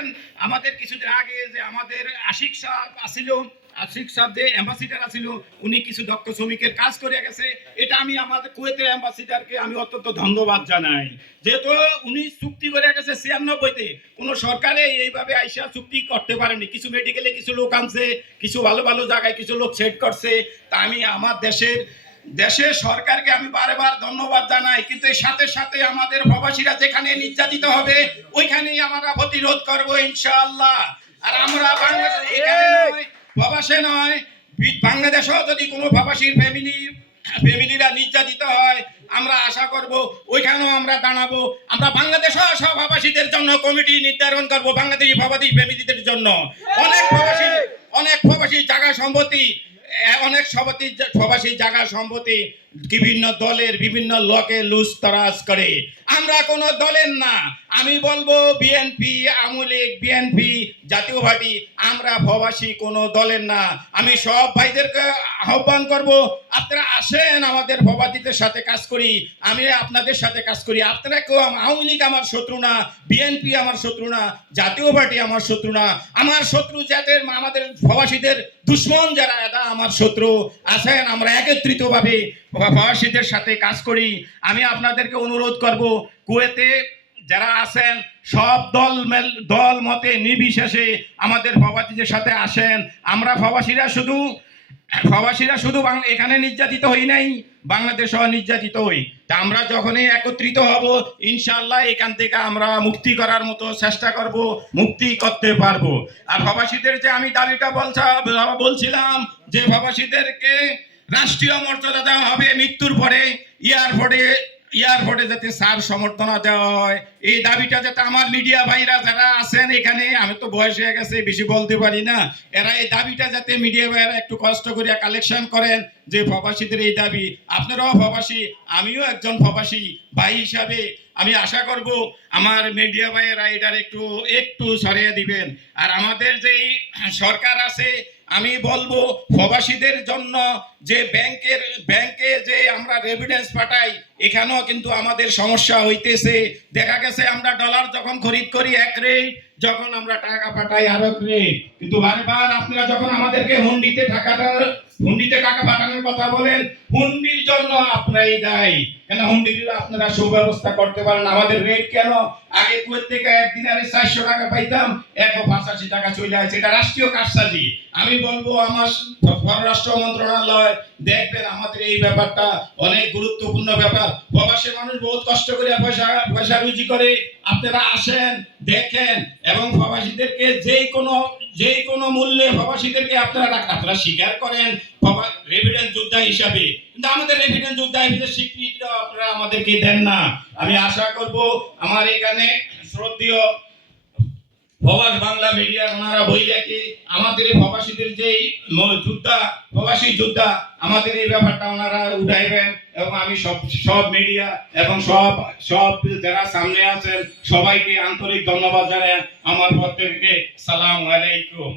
দেখেন আমাদের কিছুদিন আগে যে আমাদের আশিক সাহেব যে অ্যাম্বাসিডার আছিল, উনি কিছু দক্ষ শ্রমিকের কাজ করে গেছে। এটা আমি আমাদের কুয়েতের অ্যাম্বাসিডারকে আমি অত্যন্ত ধন্যবাদ জানাই, যেহেতু উনি চুক্তি করে গেছে 96-তে। কোনো সরকারে এইভাবে আইসা চুক্তি করতে পারেনি। কিছু মেডিকেলে কিছু লোক আনছে, কিছু ভালো ভালো জায়গায় কিছু লোক সেট করছে। তা আমি আমার দেশের সরকারকে আমি বারবার ধন্যবাদ জানাই, কিন্তু এর সাথে সাথে আমাদের প্রবাসীরা যেখানে নির্যাতিত হবে ওইখানেই আমরা প্রতিরোধ করবো ইনশাআল্লাহ। আর আমরা বাংলাদেশ এখানে নয়, প্রবাসে নয়, বাংলাদেশেও যদি কোনো প্রবাসীর ফ্যামিলিরা নির্যাতিত হয়, আমরা আশা করব ওইখানেও আমরা দাঁড়াবো। আমরা বাংলাদেশেও সব প্রবাসীদের জন্য কমিটি নির্ধারণ করব, বাংলাদেশি প্রবাসী ফ্যামিলিদের জন্য। অনেক প্রবাসী জায়গা সম্পত্তি, অনেক প্রবাসী জায়গা সম্পত্তি বিভিন্ন দলের বিভিন্ন লোকে লুটতরাজ করে। আমরা কোনো দলের না, আমি বলবো বিএনপি, আওয়ামী লীগ, বিএনপি, জাতীয় পার্টি, আমরা প্রবাসী কোনো দলের না। আমি সব ভাইদেরকে আহ্বান করব, আপনারা আসেন, আমাদের প্রবাসীদের সাথে কাজ করি। আমি আপনাদের সাথে কাজ করি। আপনারা কেউ, আওয়ামী লীগ আমার শত্রু না, বিএনপি আমার শত্রু না, জাতীয় পার্টি আমার শত্রু না। আমার শত্রু যাদের আমাদের প্রবাসীদের দুশ্মন যারা, এরা আমার শত্রু। আসেন আমরা একত্রিতভাবে প্রবাসীদের সাথে কাজ করি। আমি আপনাদেরকে অনুরোধ করব, কুয়েতে যারা আছেন সব দল মতে নির্বিশেষে আমাদের প্রবাসীদের সাথে আসেন। আমরা প্রবাসীরা শুধু এখানে নির্যাতিত হই নাই, বাংলাদেশেও নির্যাতিত হই। তা আমরা যখনই একত্রিত হব ইনশাআল্লাহ এখান থেকে আমরা মুক্তি করার মতো চেষ্টা করব, মুক্তি করতে পারবো। আর প্রবাসীদের যে আমি দাবিটা বলছিলাম যে প্রবাসীদেরকে রাষ্ট্রীয় মর্যাদা দেওয়া হবে, মৃত্যুর পরে এয়ারপোর্টে যাতে সার সমর্থনা দেওয়া হয়, এই দাবিটা যাতে আমার মিডিয়া ভাইরা যারা আছেন এখানে, আমি তো বয়স হয়ে গেছে বেশি বলতে পারি না, এরা এই দাবিটা যাতে মিডিয়া ভাইরা একটু কষ্ট করে কালেকশন করেন যে প্রবাসীদের এই দাবি। আপনারাও প্রবাসী, আমিও একজন প্রবাসী ভাই হিসাবে আমি আশা করব আমার মিডিয়া ভাইয়েরা এটার একটু সরিয়ে দিবেন। আর আমাদের যেই সরকার আছে, আমি বলবো প্রবাসীদের জন্য যে ব্যাংকে যে আমরা রেভিডেন্স পাঠাই, এখানেও কিন্তু আমাদের সমস্যা হইতেছে। দেখা গেছে আমরা ডলার যখন খরিদ করি এক রেট, যখন আমরা টাকা পাঠাই আরো রেট। কিন্তু বারবার আপনারা যখন আমাদেরকে হুন্ডিতে টাকা পাঠানোর কথা বলেন, হুন্ডির জন্য আপনারাই দায়ী। কেন হুন্ডির আপনারা সুব্যবস্থা করতে পারেন? আমাদের রেট কেন আগে কুয়েত থেকে একদিন আরে 400 টাকা পাইতাম, 185 টাকা চলে আসছে। এটা রাষ্ট্রীয় কারসাজি। আমি বলবো আমার পররাষ্ট্র মন্ত্রণালয় দেখবেন, আমাদের এই ব্যাপারটা অনেক গুরুত্বপূর্ণ ব্যাপার। প্রবাসী মানুষ বহুত কষ্ট করে পয়সা রুজি করে। আপনারা আসেন, দেখেন, এবং প্রবাসীদেরকে যে কোনো মূল্যে প্রবাসীদেরকে আপনারা স্বীকার করেন রেভিডেন্স যোদ্ধা হিসাবে, কিন্তু আমাদের রেভিডেন্স যোদ্ধা হিসেবে স্বীকৃতি আপনারা আমাদেরকে দেন না। আমি আশা করব আমার এখানে শ্রদ্ধেয় প্রবাস বাংলা মিডিয়ার ওনারা বইলেকে আমাদের এই প্রবাসীদের যেই প্রবাসী যোদ্ধা, আমাদের এই ব্যাপারটা ওনারা উঠাইবেন। এবং আমি সব মিডিয়া এবং সব যারা সামনে আছেন সবাইকে আন্তরিক ধন্যবাদ জানাই। আমার পক্ষ থেকে সালাম আলাইকুম।